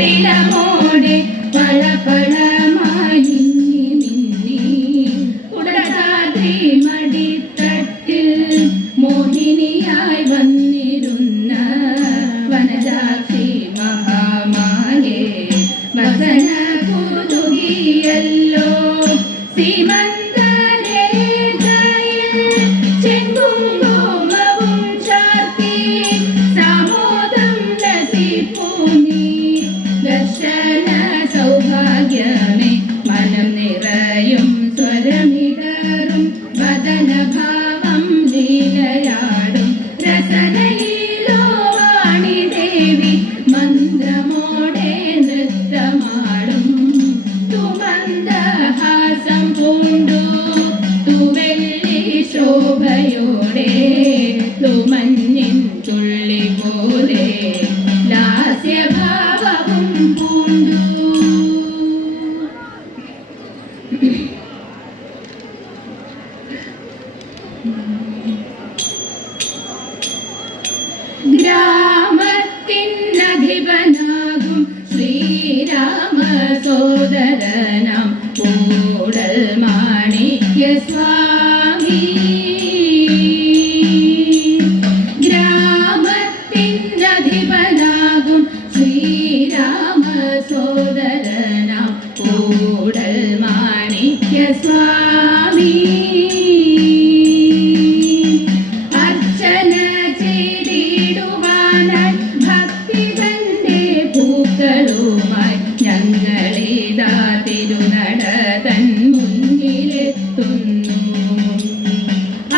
കിടിലമോടെ പളപളമായി നിന്നി കുടരാത്രി മടിത്തട്ടിൽ മോഹിനിയായി വന്നിരുന്ന വനജാക്ഷി മഹാമായേ വസന കുതുകിയല്ലോ സൗഭാഗ്യമേ മനം നിറയും സ്വരമിടറും വദനഭാവം ലീലയാടും രസനയിലോ വാണി ദേവി മന്ത്രമോടെ നൃത്തമാടും തുമന്ദഹാസം പൂണ്ടു തുവെള്ളി ശോഭയോടെ തുമഞ്ഞിൻ തുള്ളി പോലെ ലാസ്യഭാവവും പൂണ്ടു ഗ്രാമത്തിനധിപനാകും ശ്രീരാമ സോദരനാം കൂടൽ മാണിക്യ സ്വാമി ഗ്രാമത്തിനധിപനാകും ശ്രീരാമ സോദരനാം കൂടൽ മാണിക്യ സ്വാമി ഞങ്ങളിതാ തിരുനടതൻ മുന്നിലെത്തുന്നു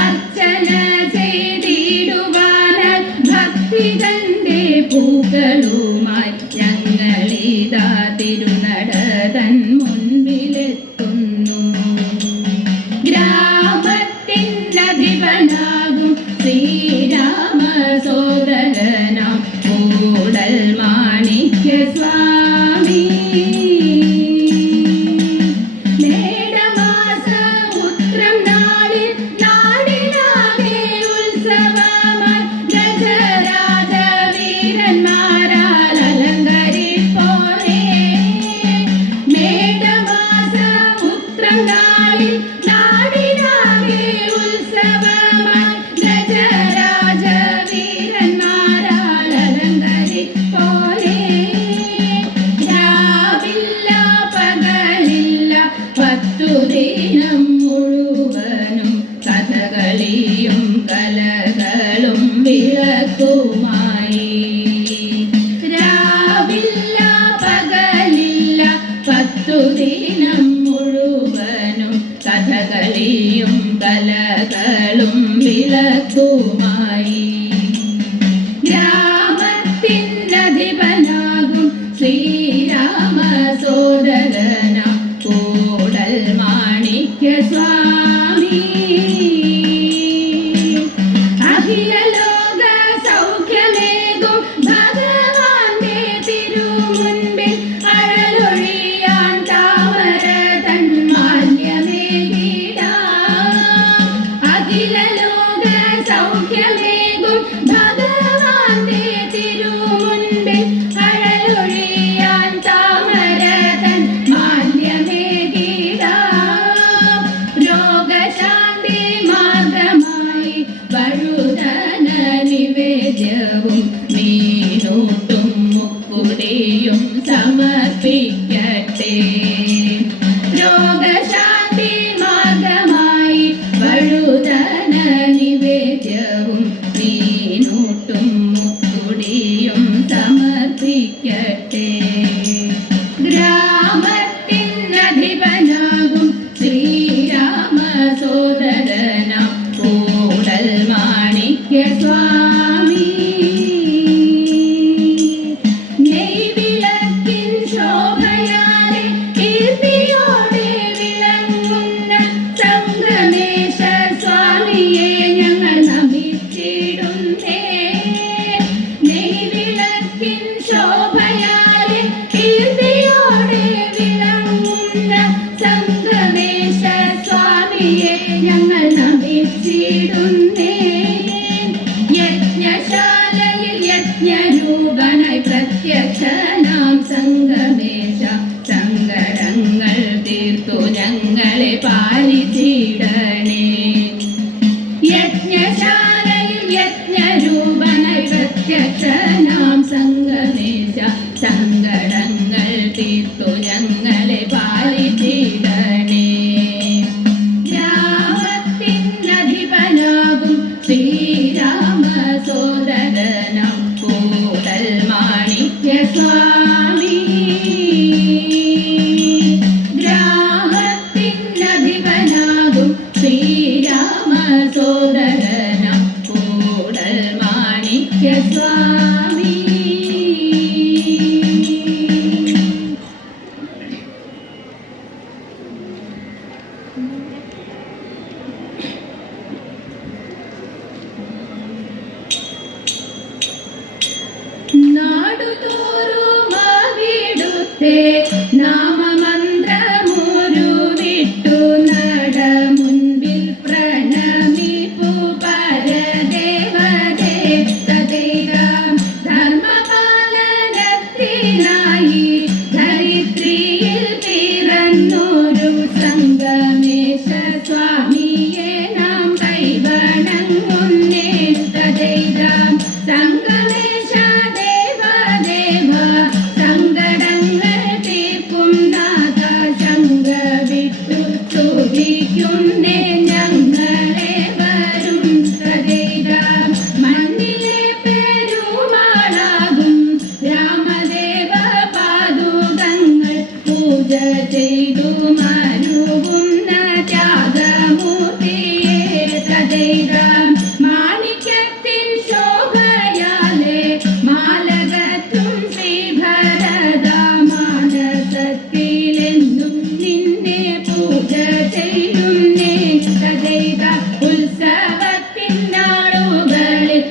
അർച്ചന ചെയ്തിടുവാനായി ഭക്തി തന്റെ പൂക്കളുമായി ഞങ്ങളിതാ തിരുനടതൻ മുൻപിലെത്തുന്നു ഗ്രാമത്തിനധിപനാകും ശ്രീരാമ സോദരനാം കൂടൽ മാണിക്യ സ്വാമി മേടമാസപുത്രം നാളിൽ നാടിനാകെ ഉത്സവമായി ഗജരാജ വീരന്മാരാൽ അലങ്കരിപ്പോരേ മേടമാസപുത്രം നാളിൽ നാടിനാകെ ഉത്സവമായി ഗജരാജ വീരന്മാരാൽ അലങ്കരിപ്പോരേ ദിനം മുഴുവനും കഥകളിയും കലകളും വിളക്കുമായി രാവില്ല പകലില്ല 10 ദിനം മുഴുവനും കഥകളിയും കലകളും വിളക്കുമായി ഗ്രാമത്തിനധിപനാകും ശ്രീരാമ സോദരനാം കൂടൽ മാണിക്യ സ്വാമി അഖില ലോക സൗഖ്യമേകും ഭഗവാന്റെ തിരുമുൻപിൽ അഴലൊഴിയാൻ താമര തൻ മാല്യമേകിടാം അഖില ലോക സൗഖ്യമേകും ഭഗവാന്റെ തിരുമുൻപിൽ അഴലൊഴിയാൻ താമര തൻ രോഗശാന്തി മാർഗമായി വഴുതന നിവേദ്യവും മീനൂട്ടും മുക്കുടിയും സമർപ്പിക്കട്ടെ രോഗശാന്തി മാർഗമായി വഴുതന നിവേദ്യവും മീനൂട്ടും മുക്കുടിയും സമർപ്പിക്കട്ടെ ഗ്രാമത്തിനധിപനാകും ശ്രീരാമ സോദരനാം കൂടൽ മാണിക്യ സ്വാമി നെയ്വിളക്കിൻ ശോഭയാലെ ദൈവത്തെ നാമമന്ത്രമുരുവിട്ടു നട മുൻപിൽ പ്രണമിപ്പു പരദേവതേ തദൈവം ധർമ്മപാലനത്തിനായി ധരിത്രിയിൽ പിറന്നൊരു സംഗമേശ സ്വാമിയെ നാം കൈവണങ്ങുന്നേ തദൈവം സംഗമേശ ദേവദേവ സങ്കടങ്ങൾ തീർക്കും നാഥ ശങ്ക വിട്ടു സ്തുതിക്കുന്നേ ഞങ്ങളെ വരും തദൈവം മണ്ണിലെ പെരുമാളാകും രാമദേവ പാദുകങ്ങൾ പൂജ ചെയ്തു മരുകുന്ന ത്യാഗമൂർത്തിയെ തദൈവം മാണിക്യത്തിൻ ശോഭയാലെ മാലകത്തും ശ്രീഭരത മാനസത്തിലെന്നും നിന്നെ പൂജ ചെയ്യുന്നേ തദൈവ ഉത്സവത്തിൻ നാളുകളിൽ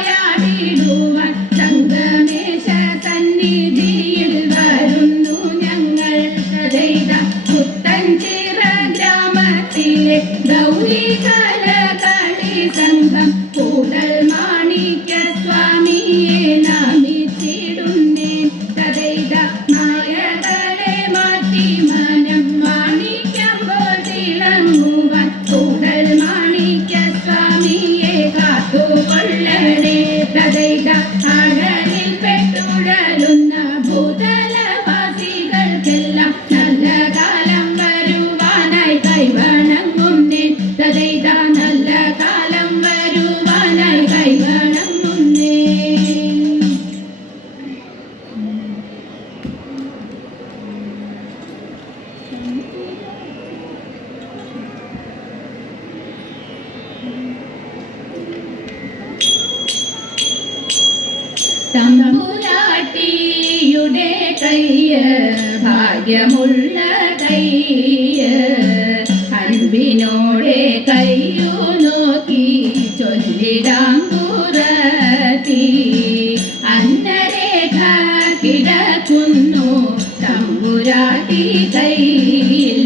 ഉത്സാഹമായാടിടുവാൻ സംഗമേശ സന്നിധിയിൽ വരുന്നു ഞങ്ങൾ തദൈവ പുത്തൻചിറ ഗ്രാമത്തിലെ ഗൗരി കലകളി സംഘം കൂടൽ മാണിക്യ സ്വാമിയെ നമിച്ചിടുന്നേ തദൈവ മായകളെ മാറ്റി മനം മാണിക്യമ്പോൾ തിളങ്ങുവാൻ കൂടൽ മാണിക്യ സ്വാമിയെ കാത്തുകൊള്ളണേ തദൈവ അഴലിൽ പെട്ടുഴലുന്ന ഭൂതലവാസികൾക്കെല്ലാം നല്ല കാലം വരുവാനായി കൈവണങ്ങുന്നേ തദൈവ നല്ല കാലം വരുവാനായി കൈവണങ്ങുന്നേ. തമ്പുരാട്ടിയുടെ കയ്യ് ഭാഗ്യമുള്ള കയ്യ് അൻപിനോടെ കയ്യു നോക്കി ചൊല്ലിടാം പുറത്തി അന്നരേഖ കിടക്കുന്നു തമ്പുരാട്ടി കയ്യിൽ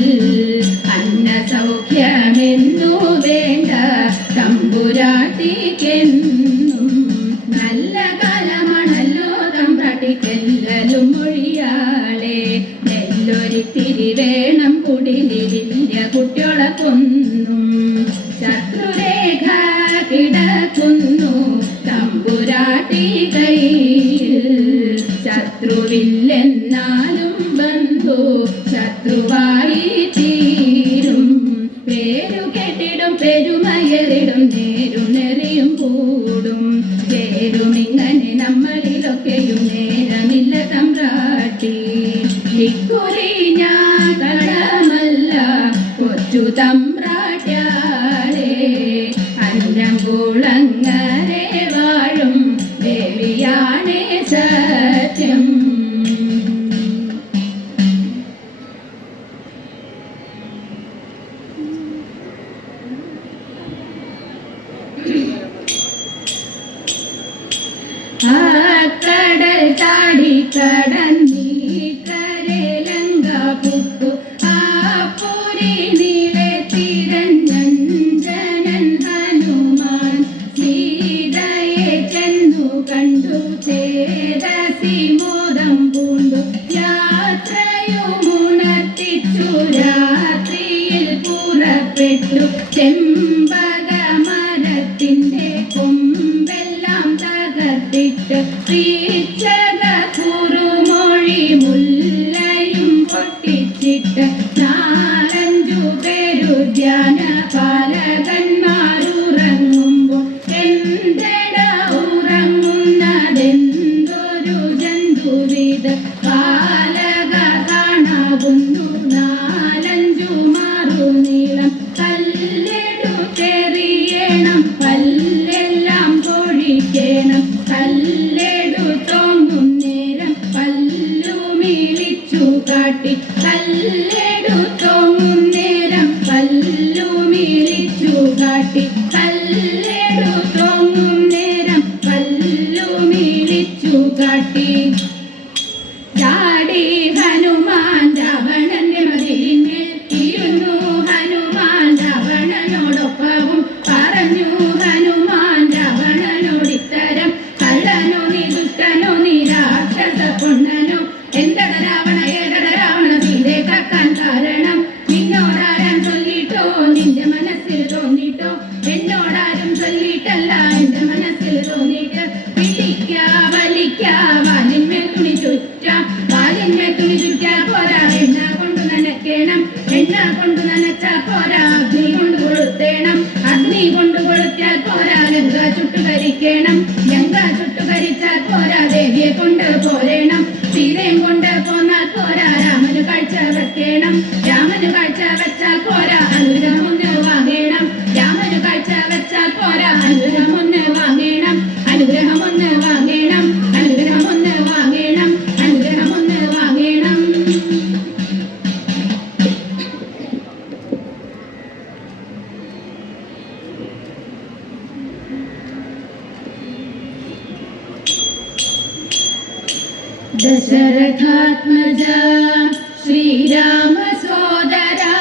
അന്ന സൗഖ്യമെന്നു വേണ്ട തമ്പുരാട്ടിക്കെന്നും നല്ല കാലമാണല്ലോ തമ്പ്രാട്ടിക്കെല്ലലും മൊഴിയാളെ നെല്ലൊരിത്തിരി വേണം കുടിലിരില്ല കുട്ടിയോളെ കൊന്നും ശത്രുരേഖ കിടക്കുന്നു തമ്പുരാട്ടി കയ്യിൽ ശത്രുവില്ലെന്നാലും ബന്ധു ശത്രുവായി തീരും പേരു കെട്ടിടും പെരുമയറിടും നേരും നെറിയും കൂടും ചേരുമിങ്ങനെ നമ്മളിലൊക്കെയും നേരമില്ല തമ്പ്രാട്ടി ഇക്കുറി ഞാൻ കടമല്ല കൊച്ചു തമ്പ്രാട്യാളെ അന്നംകുളങ്ങരെ വാഴും ദേവിയാണേ സത്യം. ആ കടൽ താടി കടന്നീ കരലങ്ക പുക്കു ആ പുരി നീളെ തിരഞ്ഞഞ്ജനൻ ഹനുമാൻ സീതയെ ചെന്നു കണ്ടു ചേതസി മോദം പൂണ്ടു യാത്രയുമുണർത്തിച്ചു രാത്രിയിൽ പുറപ്പെട്ടു ചെമ്പക മരത്തിന്റെ കൊമ്പെല്ലാം തകർത്തിട്ട് ശ്രീച്ചക കുറുമൊഴി മുല്ലയും പൊട്ടിച്ചിട്ട് നാലഞ്ചു പേരു ധ്യാന പാലകന്മാരുറങ്ങുമ്പോൾ എന്തെട ഉറങ്ങുന്നതെന്തൊരു ജന്തുവിത് പാലക കാണാകുന്നു നാലഞ്ചു മാറു നീളം കല്ലെടുത്തെറിയണം പല്ലെല്ലാം കൊഴിക്കണം കല്ലെടുത്തോങ്ങും നേരം പല്ലുമിളിച്ചു കാട്ടി കല്ലെടുത്തോങ്ങും നേരം പല്ലുമിളിച്ചു കാട്ടി കല്ലെടുത്തോങ്ങും നേരം പല്ലുമിളിച്ചു കാട്ടി എന്തട രാവണ ഏതട രാവണ സീതയെ കക്കാൻ കാരണം നിന്നോടാരാൻ ചൊല്ലിട്ടോ നിന്റെ മനസ്സിൽ തോന്നിട്ടോ എന്നോടാരും ചൊല്ലിട്ടല്ല എന്റെ മനസ്സിൽ തോന്നിട്ട് പിടിക്ക വലിക്ക വാലിന്മേൽ തുണി ചുറ്റ വാലിന്മേൽ തുണി ചുറ്റാ പോരാ എണ്ണ കൊണ്ട് നനയ്ക്കണം എണ്ണ കൊണ്ട് നനച്ചാ പോരാ അഗ്നി കൊണ്ട് കൊളുത്തേണം അഗ്നി കൊണ്ട് കൊളുത്തിയാൽ പോരാ ലങ്ക ചുട്ടുകരിക്കണം ലങ്ക ചുട്ടുകരിച്ചാൽ പോരാ ദേവിയെ കൊണ്ട് പോരേണം സീതയും കൊണ്ട് പോന്നാൽ പോരാ രാമന് കാഴ്ച വെക്കണം രാമന് കാഴ്ച വെച്ചാൽ പോരാ അനുഗ്രഹം ഒന്ന് വാങ്ങണം രാമന് കാഴ്ച വെച്ചാൽ പോരാ അനുഗ്രഹം ഒന്ന് വാങ്ങണം അനുഗ്രഹം ഒന്ന് വാങ്ങണം അനുഗ്രഹം ഒന്ന് വാങ്ങണം അനുഗ്രഹം ഒന്ന് വാങ്ങണം. दशरथात्मजा श्रीराम सोदरा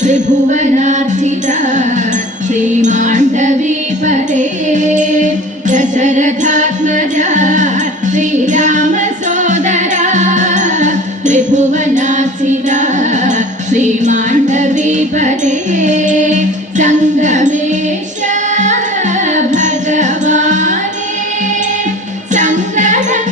त्रिभुवनार्चिता श्रीमाण्डवीपते दशरथात्मजा श्रीराम सोदरा त्रिभुवनार्चिता श्रीमाण्डवीपते संगमेश भगवाने संगडं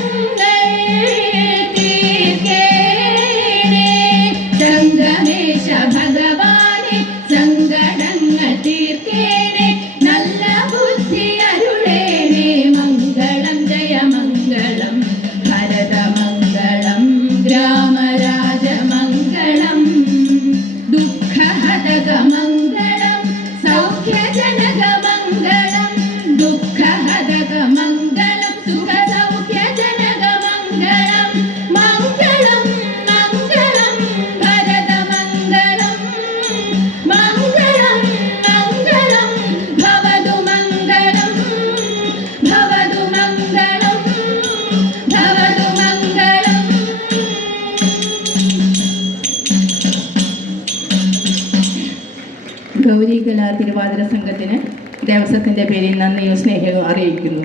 സംഗമേശ ഭഗവാനെ സങ്കടങ്ങൾ തീർക്കേണേ നല്ല ബുദ്ധി അരുളേണേ മംഗളം ജയമംഗളം ഭരതമംഗളം ഗ്രാമരാജമംഗളം ദുഃഖഹതകമംഗളം സൗഖ്യജനകമംഗളം ദുഃഖഹതകമംഗളം സുഖസൗഖ്യജനകമംഗളം മംഗളം മംഗളം ഭരതമംഗളം മംഗളം മംഗളം ഭവതു മംഗളം ഭവതു മംഗളം ഭവതു മംഗളം. ഗൗരി കലാ തിരുവാതിര സംഘത്തിന് ദേവസ്വത്തിൻ്റെ പേരിൽ നന്ദിയും സ്നേഹവും അറിയിക്കുന്നു.